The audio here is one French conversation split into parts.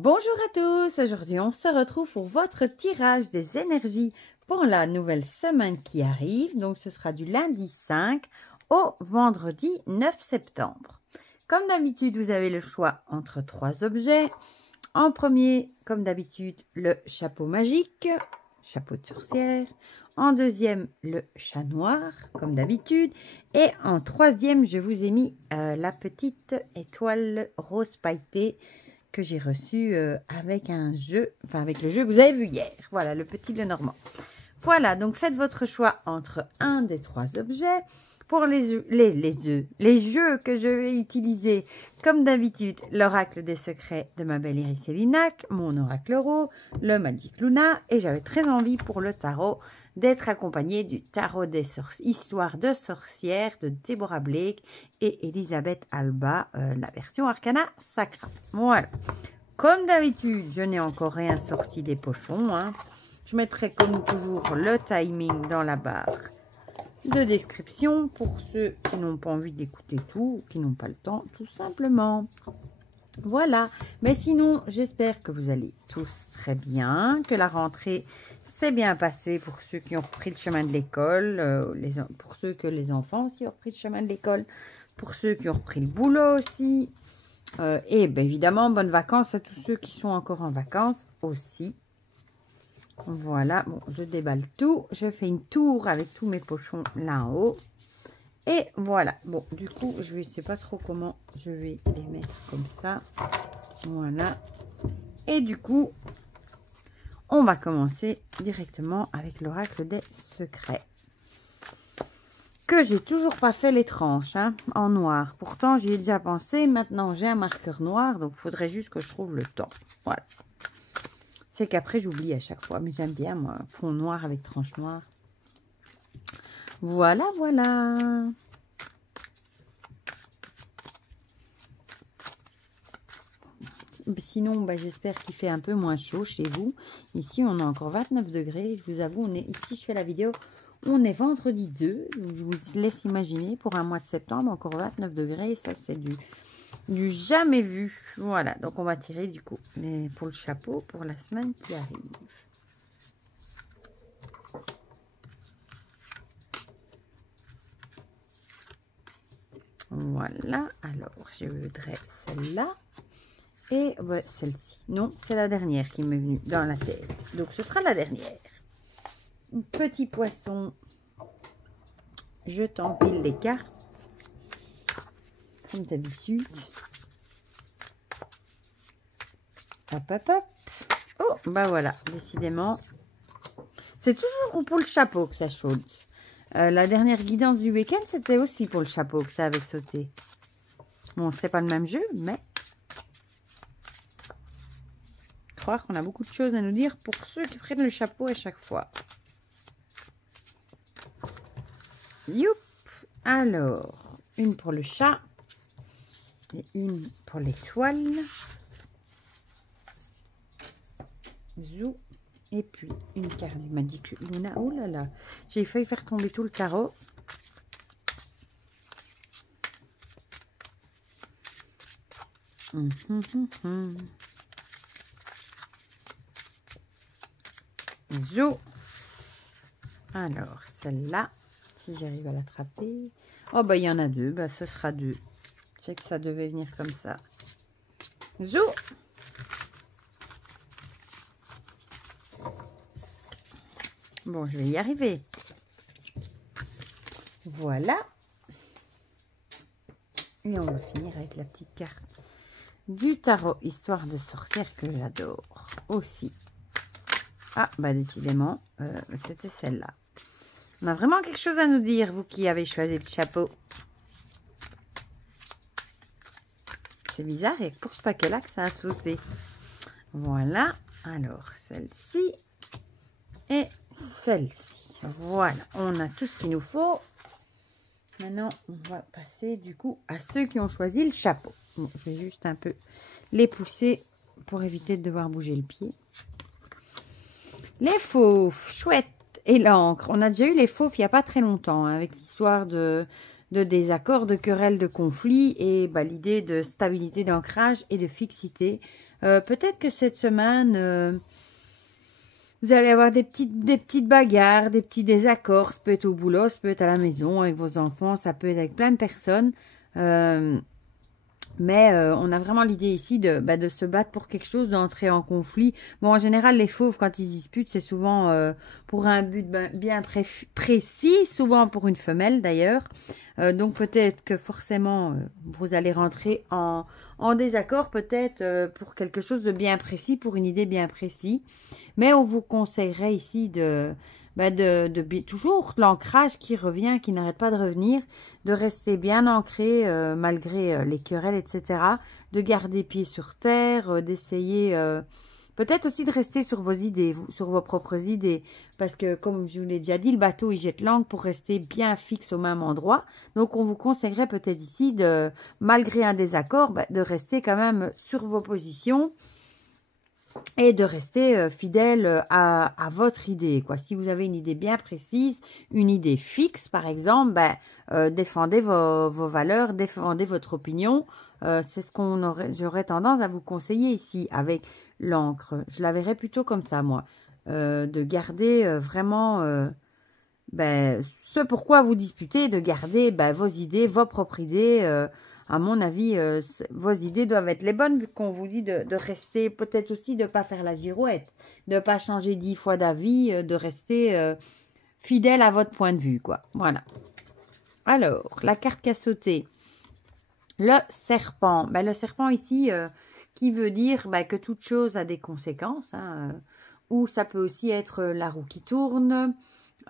Bonjour à tous, aujourd'hui on se retrouve pour votre tirage des énergies pour la nouvelle semaine qui arrive. Donc ce sera du lundi 5 au vendredi 9 septembre. Comme d'habitude, vous avez le choix entre 3 objets. En premier, comme d'habitude, le chapeau magique, chapeau de sorcière. En deuxième, le chat noir, comme d'habitude. Et en troisième, je vous ai mis la petite étoile rose pailletée que j'ai reçu avec un jeu, enfin avec le jeu que vous avez vu hier. Voilà, le petit Lenormand. Voilà, donc faites votre choix entre un des 3 objets. Pour les jeux que je vais utiliser, comme d'habitude, l'oracle des secrets de ma belle Iris Elinac, mon oracle euro, le Magic Luna, et j'avais très envie pour le tarot d'être accompagnée du tarot des histoires de sorcières de Deborah Blake et Elisabeth Alba, la version Arcana Sacra. Voilà. Comme d'habitude, je n'ai encore rien sorti des pochons. Hein. Je mettrai comme toujours le timing dans la barre de description pour ceux qui n'ont pas envie d'écouter tout, qui n'ont pas le temps, tout simplement. Voilà. Mais sinon, j'espère que vous allez tous très bien, que la rentrée s'est bien passée pour ceux qui ont repris le chemin de l'école, pour ceux que les enfants aussi ont repris le chemin de l'école, pour ceux qui ont repris le boulot aussi. Et bien évidemment, bonnes vacances à tous ceux qui sont encore en vacances aussi. Voilà, bon, je déballe tout. Je fais une tour avec tous mes pochons là en haut. Et voilà, bon, du coup, je ne sais pas trop comment je vais les mettre comme ça. Voilà. Et du coup, on va commencer directement avec l'oracle des secrets. Que j'ai toujours pas fait les tranches hein, en noir. Pourtant, j'y ai déjà pensé. Maintenant, j'ai un marqueur noir, donc il faudrait juste que je trouve le temps. Voilà. C'est qu'après, j'oublie à chaque fois. Mais j'aime bien, moi, fond noir avec tranche noire. Voilà, voilà. Sinon, bah, j'espère qu'il fait un peu moins chaud chez vous. Ici, on a encore 29 degrés. Je vous avoue, ici, je fais la vidéo. On est vendredi 2. Donc je vous laisse imaginer, pour un mois de septembre, encore 29 degrés. Ça, c'est du jamais vu. Voilà, donc on va tirer du coup pour le chapeau pour la semaine qui arrive. Voilà, alors je voudrais celle-là et ouais, celle-ci. Non, c'est la dernière qui m'est venue dans la tête. Donc ce sera la dernière. Petit poisson, je t'empile les cartes comme d'habitude. Hop, hop, hop. Oh, bah voilà, décidément. C'est toujours pour le chapeau que ça saute. La dernière guidance du week-end, c'était aussi pour le chapeau que ça avait sauté. Bon, c'est pas le même jeu, mais... croire qu'on a beaucoup de choses à nous dire pour ceux qui prennent le chapeau à chaque fois. Youp. Alors, une pour le chat. Et une pour l'étoile. Zou. Et puis une carte du Magic Luna. Oh là là, j'ai failli faire tomber tout le tarot. Zou. Alors, celle-là, si j'arrive à l'attraper. Oh, bah, il y en a 2. Bah, ce sera 2. Je sais que ça devait venir comme ça. Zou. Bon, je vais y arriver. Voilà. Et on va finir avec la petite carte du tarot Histoire de sorcière que j'adore aussi. Ah, bah décidément, c'était celle-là. On a vraiment quelque chose à nous dire, vous qui avez choisi le chapeau. C'est bizarre, il y a que pour ce paquet-là que ça a saucé. Voilà. Alors, celle-ci et celle-ci. Voilà, on a tout ce qu'il nous faut. Maintenant, on va passer du coup à ceux qui ont choisi le chapeau. Bon, je vais juste un peu les pousser pour éviter de devoir bouger le pied. Les fauves, chouette, et l'encre. On a déjà eu les fauves il n'y a pas très longtemps, hein, avec l'histoire de de désaccords, de querelles, de conflits et bah, l'idée de stabilité, d'ancrage et de fixité. Peut-être que cette semaine, vous allez avoir des petites bagarres, des petits désaccords. Ça peut être au boulot, ça peut être à la maison avec vos enfants, ça peut être avec plein de personnes. Mais on a vraiment l'idée ici de se battre pour quelque chose, d'entrer en conflit. Bon, en général, les fauves, quand ils se disputent, c'est souvent pour un but bien précis, souvent pour une femelle d'ailleurs. Donc peut-être que forcément, vous allez rentrer en désaccord, peut-être pour quelque chose de bien précis, pour une idée bien précise. Mais on vous conseillerait ici de toujours l'ancrage qui revient, qui n'arrête pas de revenir, de rester bien ancré malgré les querelles, etc. De garder pied sur terre, d'essayer peut-être aussi de rester sur vos idées, sur vos propres idées. Parce que comme je vous l'ai déjà dit, le bateau il jette l'angle pour rester bien fixe au même endroit. Donc on vous conseillerait peut-être ici, malgré un désaccord, de rester quand même sur vos positions. Et de rester fidèle à votre idée, quoi. Si vous avez une idée bien précise, une idée fixe, par exemple, défendez vos valeurs, défendez votre opinion. C'est ce j'aurais tendance à vous conseiller ici avec l'encre. Je la verrais plutôt comme ça, moi. De garder vraiment ce pourquoi vous disputez, de garder vos idées, vos propres idées. À mon avis, vos idées doivent être les bonnes, vu qu'on vous dit de rester, peut-être aussi de ne pas faire la girouette, de ne pas changer 10 fois d'avis, de rester fidèle à votre point de vue, quoi. Voilà. Alors, la carte qui a sauté. Le serpent. Le serpent ici, qui veut dire que toute chose a des conséquences, hein, ou ça peut aussi être la roue qui tourne.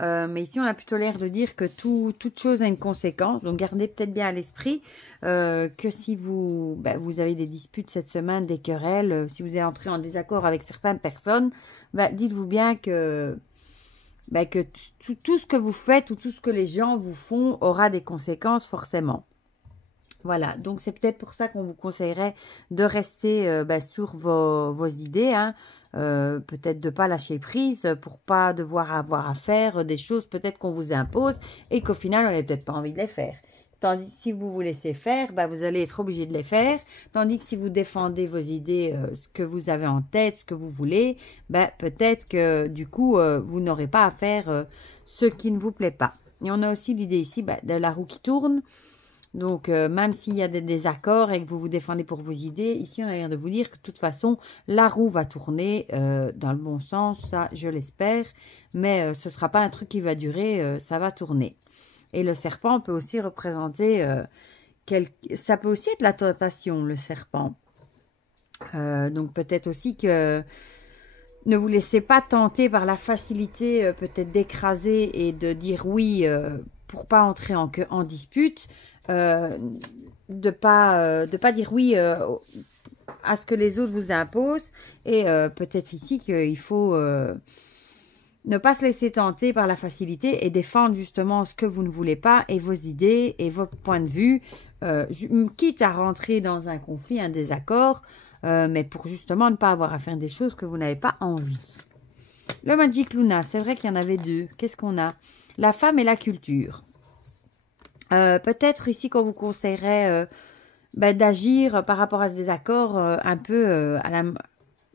Mais ici, on a plutôt l'air de dire que toute chose a une conséquence. Donc, gardez peut-être bien à l'esprit que si vous avez des disputes cette semaine, des querelles, si vous êtes entré en désaccord avec certaines personnes, dites-vous bien que tout ce que vous faites ou tout ce que les gens vous font aura des conséquences forcément. Voilà, donc c'est peut-être pour ça qu'on vous conseillerait de rester sur vos idées, hein. Peut-être de ne pas lâcher prise pour pas devoir avoir à faire des choses peut-être qu'on vous impose et qu'au final on n'a peut-être pas envie de les faire. Tandis que si vous vous laissez faire, vous allez être obligé de les faire. Tandis que si vous défendez vos idées, ce que vous avez en tête, ce que vous voulez, peut-être que du coup vous n'aurez pas à faire ce qui ne vous plaît pas. Et on a aussi l'idée ici de la roue qui tourne. Donc, même s'il y a des désaccords et que vous vous défendez pour vos idées, ici, on a l'air de vous dire que de toute façon, la roue va tourner dans le bon sens, ça, je l'espère. Mais ce ne sera pas un truc qui va durer, ça va tourner. Et le serpent peut aussi représenter... ça peut aussi être la tentation, le serpent. Donc, peut-être aussi que... Ne vous laissez pas tenter par la facilité, peut-être d'écraser et de dire oui pour pas entrer en dispute. De pas dire oui à ce que les autres vous imposent et peut-être ici qu'il faut ne pas se laisser tenter par la facilité et défendre justement ce que vous ne voulez pas et vos idées et votre point de vue, quitte à rentrer dans un conflit, un désaccord, mais pour justement ne pas avoir à faire des choses que vous n'avez pas envie. Le Magic Luna, c'est vrai qu'il y en avait deux. Qu'est-ce qu'on a? La femme et la culture. Peut-être ici qu'on vous conseillerait d'agir par rapport à ce désaccord un peu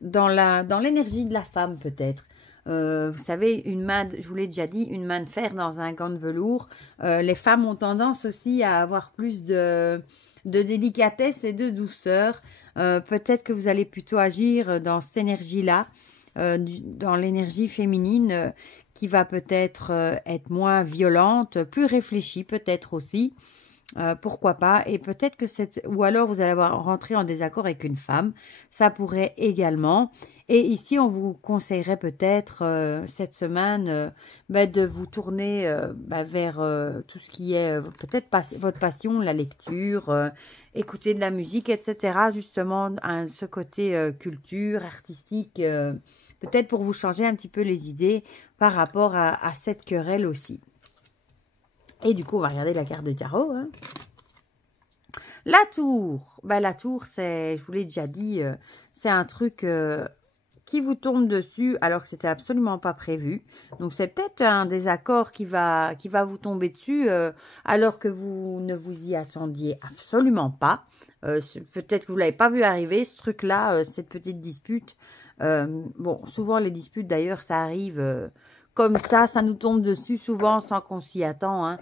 dans l'énergie de la femme peut-être. Vous savez, une main, je vous l'ai déjà dit, une main de fer dans un gant de velours. Les femmes ont tendance aussi à avoir plus de délicatesse et de douceur. Peut-être que vous allez plutôt agir dans cette énergie-là, dans l'énergie féminine qui va peut-être être moins violente, plus réfléchie peut-être aussi, pourquoi pas, et peut-être que ou alors vous allez rentrer en désaccord avec une femme, ça pourrait également, et ici on vous conseillerait peut-être cette semaine de vous tourner vers tout ce qui est peut-être votre passion, la lecture, écouter de la musique, etc., justement ce côté culture, artistique, peut-être pour vous changer un petit peu les idées par rapport à cette querelle aussi. Et du coup, on va regarder la carte de tarot. Hein. La tour. La tour, c'est, je vous l'ai déjà dit, c'est un truc qui vous tombe dessus alors que c'était absolument pas prévu. Donc c'est peut-être un désaccord qui va vous tomber dessus alors que vous ne vous y attendiez absolument pas. Peut-être que vous l'avez pas vu arriver, ce truc-là, cette petite dispute. Bon, souvent les disputes d'ailleurs, ça arrive comme ça nous tombe dessus souvent sans qu'on s'y attend. Hein.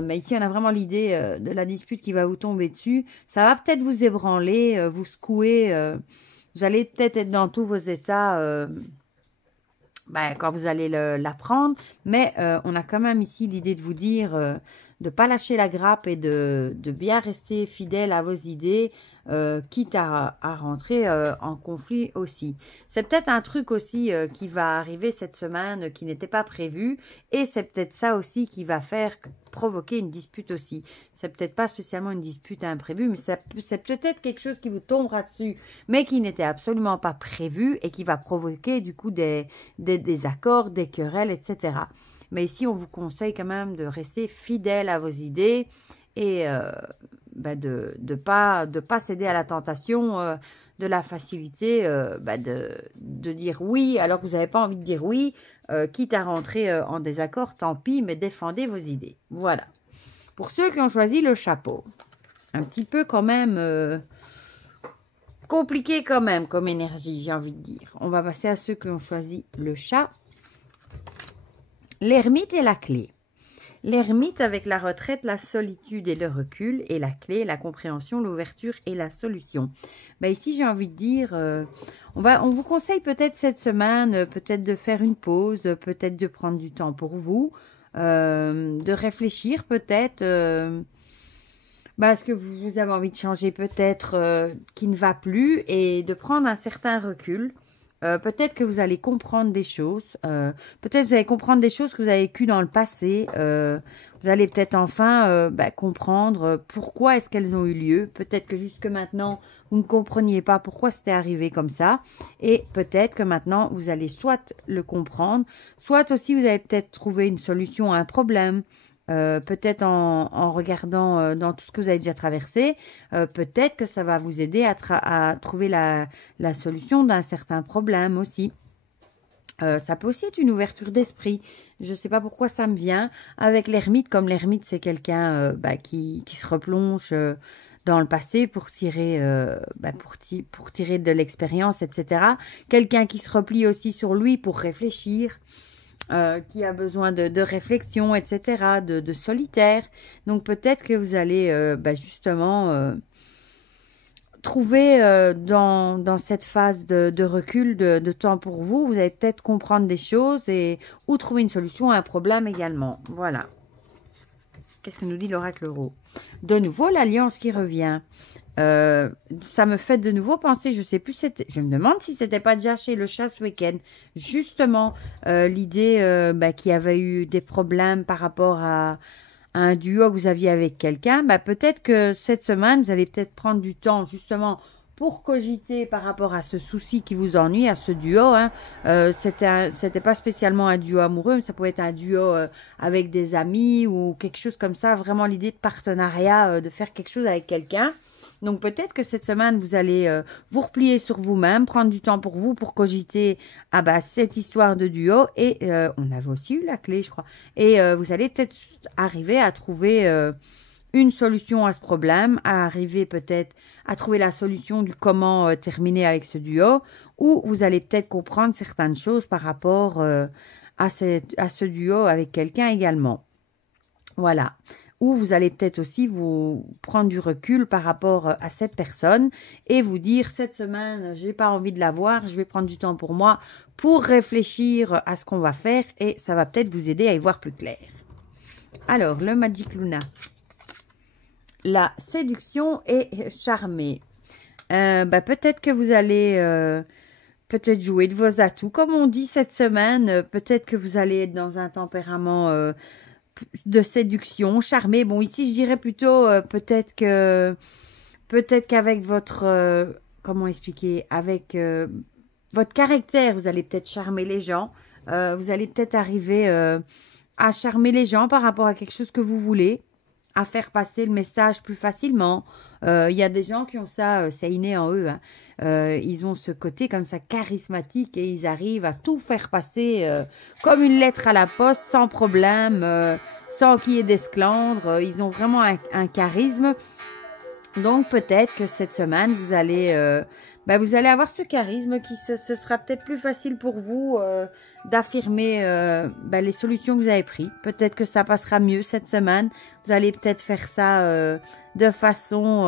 Mais ici, on a vraiment l'idée de la dispute qui va vous tomber dessus. Ça va peut-être vous ébranler, vous secouer. Vous allez peut-être être dans tous vos états quand vous allez l'apprendre. Mais on a quand même ici l'idée de vous dire de ne pas lâcher la grappe et de bien rester fidèle à vos idées, quitte à rentrer en conflit aussi. C'est peut-être un truc aussi qui va arriver cette semaine qui n'était pas prévu et c'est peut-être ça aussi qui va provoquer une dispute aussi. C'est peut-être pas spécialement une dispute imprévue, mais c'est peut-être quelque chose qui vous tombera dessus, mais qui n'était absolument pas prévu et qui va provoquer du coup des désaccords, des querelles, etc. Mais ici, on vous conseille quand même de rester fidèle à vos idées et de pas céder à la tentation de la facilité de dire oui alors que vous n'avez pas envie de dire oui, quitte à rentrer en désaccord, tant pis, mais défendez vos idées. Voilà. Pour ceux qui ont choisi le chapeau, un petit peu quand même compliqué quand même comme énergie, j'ai envie de dire. On va passer à ceux qui ont choisi le chat. L'ermite et la clé. L'ermite avec la retraite, la solitude et le recul, et la clé, la compréhension, l'ouverture et la solution. Ici, j'ai envie de dire, on vous conseille peut-être cette semaine, peut-être de faire une pause, peut-être de prendre du temps pour vous, de réfléchir peut-être ce que vous avez envie de changer peut-être qui ne va plus et de prendre un certain recul. Peut-être que vous allez comprendre des choses. Peut-être que vous allez comprendre des choses que vous avez vécues dans le passé. Vous allez peut-être enfin comprendre pourquoi est-ce qu'elles ont eu lieu. Peut-être que jusque maintenant, vous ne compreniez pas pourquoi c'était arrivé comme ça. Et peut-être que maintenant, vous allez soit le comprendre, soit aussi vous allez peut-être trouver une solution à un problème. Peut-être en regardant dans tout ce que vous avez déjà traversé, peut-être que ça va vous aider à trouver la solution d'un certain problème aussi. Ça peut aussi être une ouverture d'esprit. Je ne sais pas pourquoi ça me vient. Avec l'ermite, comme l'ermite, c'est quelqu'un qui se replonge dans le passé pour tirer de l'expérience, etc. Quelqu'un qui se replie aussi sur lui pour réfléchir. Qui a besoin de réflexion, etc., de solitaire. Donc peut-être que vous allez justement trouver dans cette phase de recul, de temps pour vous, vous allez peut-être comprendre des choses ou trouver une solution à un problème également. Voilà. Qu'est-ce que nous dit l'oracle Euro? De nouveau, l'alliance qui revient. Ça me fait de nouveau penser, je sais plus, je me demande si c'était pas déjà chez le chat ce week-end, justement l'idée qu'il y avait eu des problèmes par rapport à un duo que vous aviez avec quelqu'un. Peut-être que cette semaine, vous allez peut-être prendre du temps justement pour cogiter par rapport à ce souci qui vous ennuie, à ce duo. Hein. C'était pas spécialement un duo amoureux, mais ça pouvait être un duo avec des amis ou quelque chose comme ça. Vraiment l'idée de partenariat, de faire quelque chose avec quelqu'un. Donc peut-être que cette semaine, vous allez vous replier sur vous-même, prendre du temps pour vous, pour cogiter cette histoire de duo. Et on avait aussi eu la clé, je crois. Et vous allez peut-être arriver à trouver une solution à ce problème, à arriver peut-être à trouver la solution du comment terminer avec ce duo. Ou vous allez peut-être comprendre certaines choses par rapport à ce duo avec quelqu'un également. Voilà. Ou vous allez peut-être aussi vous prendre du recul par rapport à cette personne et vous dire, cette semaine, j'ai pas envie de la voir, je vais prendre du temps pour moi pour réfléchir à ce qu'on va faire et ça va peut-être vous aider à y voir plus clair. Alors, le Magic Luna. La séduction est charmée. Peut-être que vous allez peut-être jouer de vos atouts. Comme on dit cette semaine, peut-être que vous allez être dans un tempérament de séduction, charmé. Bon, ici, je dirais plutôt peut-être qu'avec votre... comment expliquer? Avec votre caractère, vous allez peut-être charmer les gens. Vous allez peut-être arriver à charmer les gens par rapport à quelque chose que vous voulez. à faire passer le message plus facilement. Il y a des gens qui ont ça, c'est inné en eux. Hein. Ils ont ce côté comme ça charismatique et ils arrivent à tout faire passer comme une lettre à la poste, sans problème, sans qu'il y ait d'esclandre. Ils ont vraiment un charisme. Donc peut-être que cette semaine, vous allez avoir ce charisme qui ce sera peut-être plus facile pour vous d'affirmer les solutions que vous avez prises. Peut-être que ça passera mieux cette semaine. Vous allez peut-être faire ça de façon...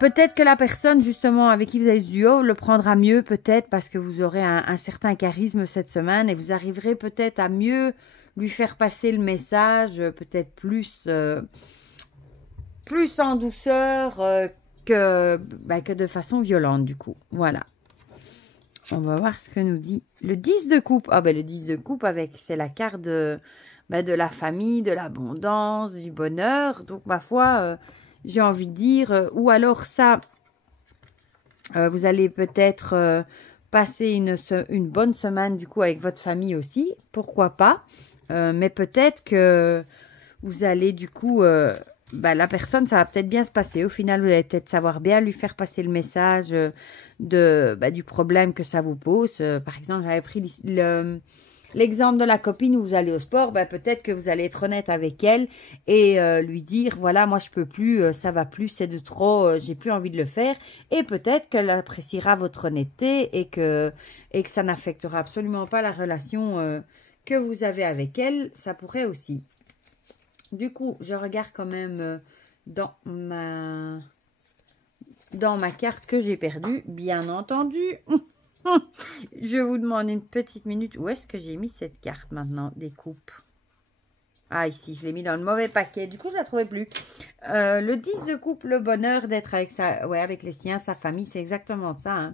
peut-être que la personne justement avec qui vous avez ce duo le prendra mieux peut-être parce que vous aurez un certain charisme cette semaine et vous arriverez peut-être à mieux lui faire passer le message, peut-être plus en douceur que de façon violente du coup. Voilà. On va voir ce que nous dit le 10 de coupe. Ah le 10 de coupe c'est la carte de la famille, de l'abondance, du bonheur. Donc ma foi, j'ai envie de dire, ou alors ça, vous allez peut-être passer une bonne semaine du coup avec votre famille aussi. Pourquoi pas. Mais peut-être que vous allez du coup... la personne, ça va peut-être bien se passer. Au final, vous allez peut-être savoir bien lui faire passer le message du problème que ça vous pose. Par exemple, j'avais pris l'exemple de la copine où vous allez au sport. Peut-être que vous allez être honnête avec elle et lui dire, voilà, moi je peux plus, ça va plus, c'est de trop, j'ai plus envie de le faire. Et peut-être qu'elle appréciera votre honnêteté et que ça n'affectera absolument pas la relation que vous avez avec elle. Ça pourrait aussi. Du coup, je regarde quand même dans ma carte que j'ai perdue, bien entendu. Je vous demande une petite minute. Où est-ce que j'ai mis cette carte maintenant des coupes? Ah, ici, je l'ai mis dans le mauvais paquet. Du coup, je ne la trouvais plus. Le 10 de coupe, le bonheur d'être avec les siens, sa famille, c'est exactement ça.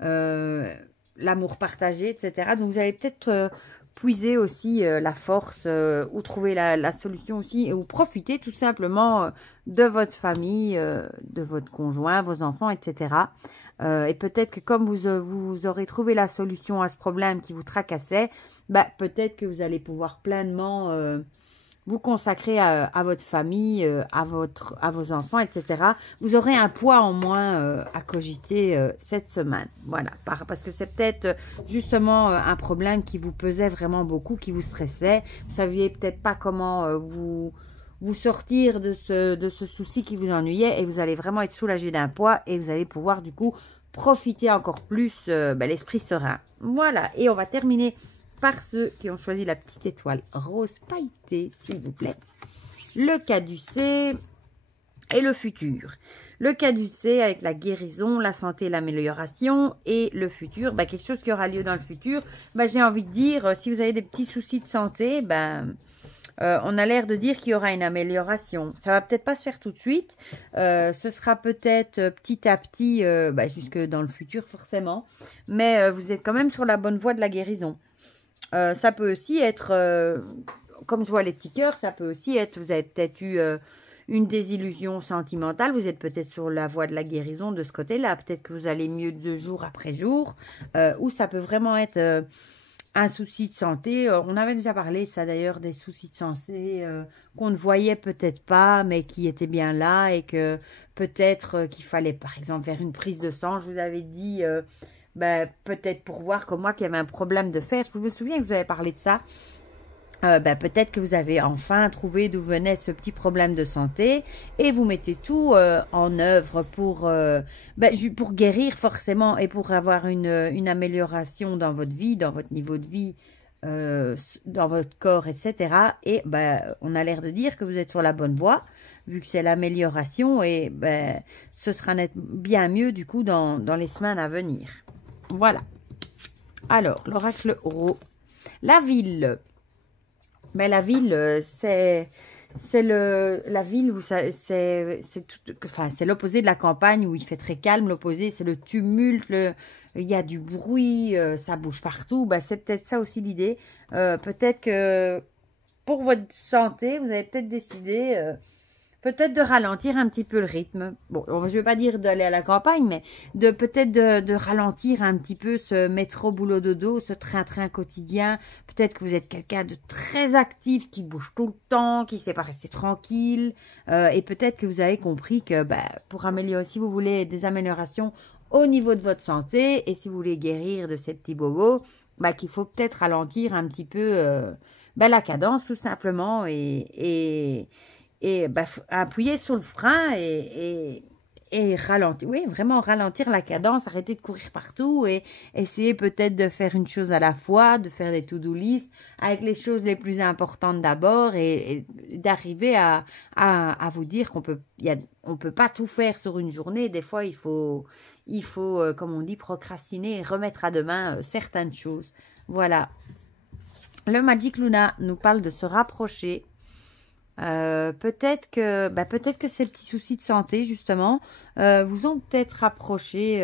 Hein. L'amour partagé, etc. Donc, vous allez peut-être... puiser aussi la force ou trouver la solution aussi ou profiter tout simplement de votre famille, de votre conjoint, vos enfants, etc. Et peut-être que comme vous aurez trouvé la solution à ce problème qui vous tracassait, peut-être que vous allez pouvoir pleinement vous consacrer à votre famille, à vos enfants, etc. Vous aurez un poids en moins à cogiter cette semaine. Voilà, parce que c'est peut-être justement un problème qui vous pesait vraiment beaucoup, qui vous stressait. Vous saviez peut-être pas comment vous sortir de ce souci qui vous ennuyait et vous allez vraiment être soulagé d'un poids et vous allez pouvoir du coup profiter encore plus l'esprit serein. Voilà, et on va terminer par ceux qui ont choisi la petite étoile rose pailletée, s'il vous plaît. Le caducée et le futur. Le caducée avec la guérison, la santé, l'amélioration. Et le futur, quelque chose qui aura lieu dans le futur. J'ai envie de dire, si vous avez des petits soucis de santé, on a l'air de dire qu'il y aura une amélioration. Ça va peut-être pas se faire tout de suite. Ce sera peut-être petit à petit, jusque dans le futur forcément. Mais vous êtes quand même sur la bonne voie de la guérison. Ça peut aussi être, comme je vois les petits cœurs, ça peut aussi être, vous avez peut-être eu une désillusion sentimentale, vous êtes peut-être sur la voie de la guérison de ce côté-là, peut-être que vous allez mieux de jour après jour, ou ça peut vraiment être un souci de santé. On avait déjà parlé de ça d'ailleurs, des soucis de santé qu'on ne voyait peut-être pas, mais qui étaient bien là et que peut-être qu'il fallait par exemple faire une prise de sang, je vous avais dit... peut-être pour voir comme moi qu'il y avait un problème de fer. Je me souviens que vous avez parlé de ça. Peut-être que vous avez enfin trouvé d'où venait ce petit problème de santé et vous mettez tout en œuvre pour guérir forcément et pour avoir une amélioration dans votre vie, dans votre niveau de vie, dans votre corps, etc. Et on a l'air de dire que vous êtes sur la bonne voie vu que c'est l'amélioration et ce sera bien mieux du coup dans les semaines à venir. Voilà. Alors, l'oracle Oro. La ville. La ville, c'est la ville, c'est l'opposé de la campagne où il fait très calme. L'opposé, c'est le tumulte, il y a du bruit, ça bouge partout. C'est peut-être ça aussi l'idée. Peut-être que pour votre santé, vous avez peut-être décidé peut-être de ralentir un petit peu le rythme. Bon, je ne vais pas dire d'aller à la campagne, mais peut-être de ralentir un petit peu ce métro boulot dodo, ce train-train quotidien. Peut-être que vous êtes quelqu'un de très actif, qui bouge tout le temps, qui ne sait pas rester tranquille. Et peut-être que vous avez compris que pour améliorer, si vous voulez des améliorations au niveau de votre santé et si vous voulez guérir de ces petits bobos, qu'il faut peut-être ralentir un petit peu la cadence tout simplement et appuyer sur le frein et ralentir. Oui, vraiment ralentir la cadence, arrêter de courir partout et essayer peut-être de faire une chose à la fois, de faire des to-do list avec les choses les plus importantes d'abord et d'arriver à vous dire qu'on peut pas tout faire sur une journée. Des fois, il faut comme on dit, procrastiner et remettre à demain certaines choses. Voilà. Le Magic Luna nous parle de se rapprocher. Peut-être que ces petits soucis de santé, justement, vous ont peut-être rapproché.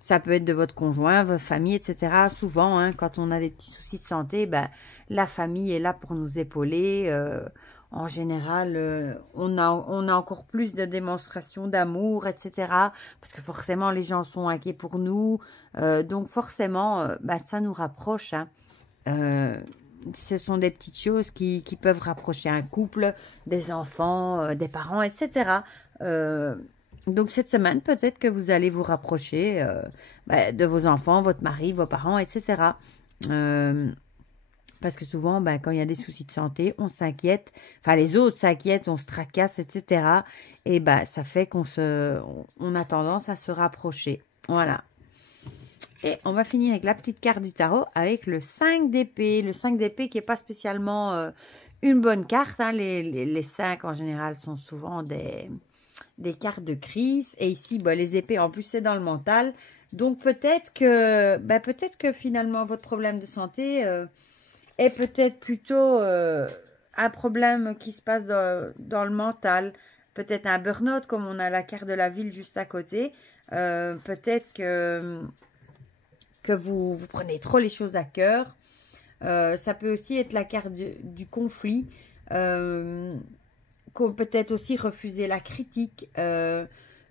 Ça peut être de votre conjoint, votre famille, etc. Souvent, hein, quand on a des petits soucis de santé, la famille est là pour nous épauler. En général, on a encore plus de démonstrations d'amour, etc. Parce que forcément, les gens sont inquiets pour nous. Donc, forcément, ça nous rapproche. Hein. Ce sont des petites choses qui peuvent rapprocher un couple, des enfants, des parents, etc. Donc, cette semaine, peut-être que vous allez vous rapprocher de vos enfants, votre mari, vos parents, etc. Parce que souvent, quand il y a des soucis de santé, on s'inquiète. Enfin, les autres s'inquiètent, on se tracasse, etc. Et ça fait qu'on a tendance à se rapprocher. Voilà. Et on va finir avec la petite carte du tarot, avec le 5 d'épée. Le 5 d'épée qui n'est pas spécialement une bonne carte. Hein. Les 5, en général, sont souvent des cartes de crise. Et ici, les épées, en plus, c'est dans le mental. Donc, peut-être que finalement, votre problème de santé est peut-être plutôt un problème qui se passe dans le mental. Peut-être un burn-out, comme on a la carte de la ville juste à côté. Peut-être que vous prenez trop les choses à cœur. Ça peut aussi être la carte du conflit. Peut-être aussi refuser la critique.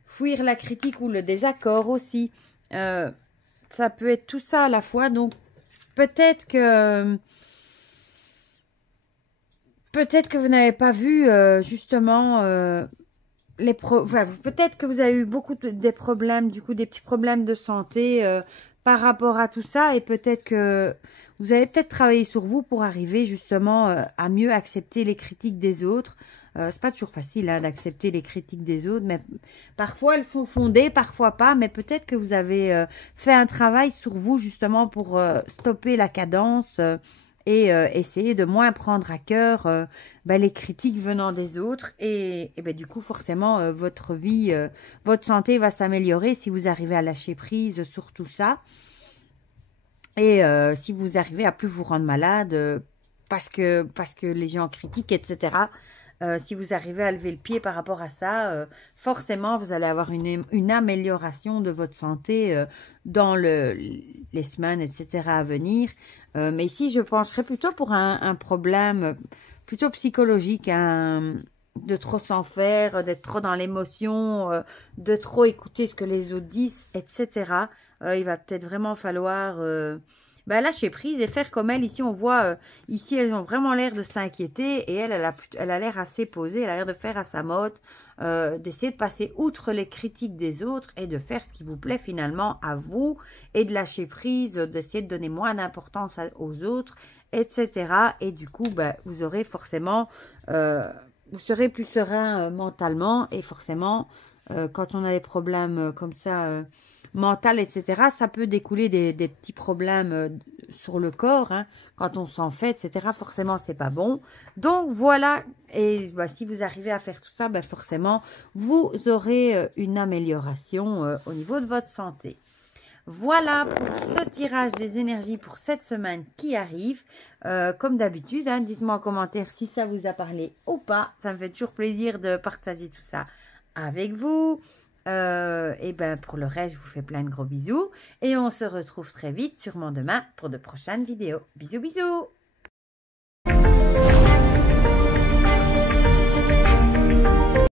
Fuir la critique ou le désaccord aussi. Ça peut être tout ça à la fois. Donc, peut-être que vous n'avez pas vu justement peut-être que vous avez eu beaucoup des problèmes, du coup des petits problèmes de santé par rapport à tout ça et peut-être que vous avez peut-être travaillé sur vous pour arriver justement à mieux accepter les critiques des autres. C'est pas toujours facile hein, d'accepter les critiques des autres, mais parfois elles sont fondées, parfois pas, mais peut-être que vous avez fait un travail sur vous justement pour stopper la cadence et essayer de moins prendre à cœur les critiques venant des autres et du coup forcément votre vie, votre santé va s'améliorer si vous arrivez à lâcher prise sur tout ça et si vous arrivez à plus vous rendre malade parce que les gens critiquent, etc. Si vous arrivez à lever le pied par rapport à ça, forcément, vous allez avoir une amélioration de votre santé dans les semaines, etc. à venir. Mais ici, je pencherais plutôt pour un problème plutôt psychologique, de trop s'en faire, d'être trop dans l'émotion, de trop écouter ce que les autres disent, etc. Il va peut-être vraiment falloir lâcher prise et faire comme elle. Ici, on voit, ici, elles ont vraiment l'air de s'inquiéter et elle a l'air assez posée, elle a l'air de faire à sa mode, d'essayer de passer outre les critiques des autres et de faire ce qui vous plaît finalement à vous et de lâcher prise, d'essayer de donner moins d'importance aux autres, etc. Et du coup, vous aurez forcément, vous serez plus serein mentalement et forcément, quand on a des problèmes comme ça, mental, etc., ça peut découler des petits problèmes sur le corps, hein, quand on s'en fait, etc., forcément, c'est pas bon. Donc, voilà, et si vous arrivez à faire tout ça, forcément, vous aurez une amélioration au niveau de votre santé. Voilà pour ce tirage des énergies pour cette semaine qui arrive. Comme d'habitude, hein, dites-moi en commentaire si ça vous a parlé ou pas. Ça me fait toujours plaisir de partager tout ça avec vous. Et pour le reste, je vous fais plein de gros bisous. Et on se retrouve très vite, sûrement demain, pour de prochaines vidéos. Bisous, bisous!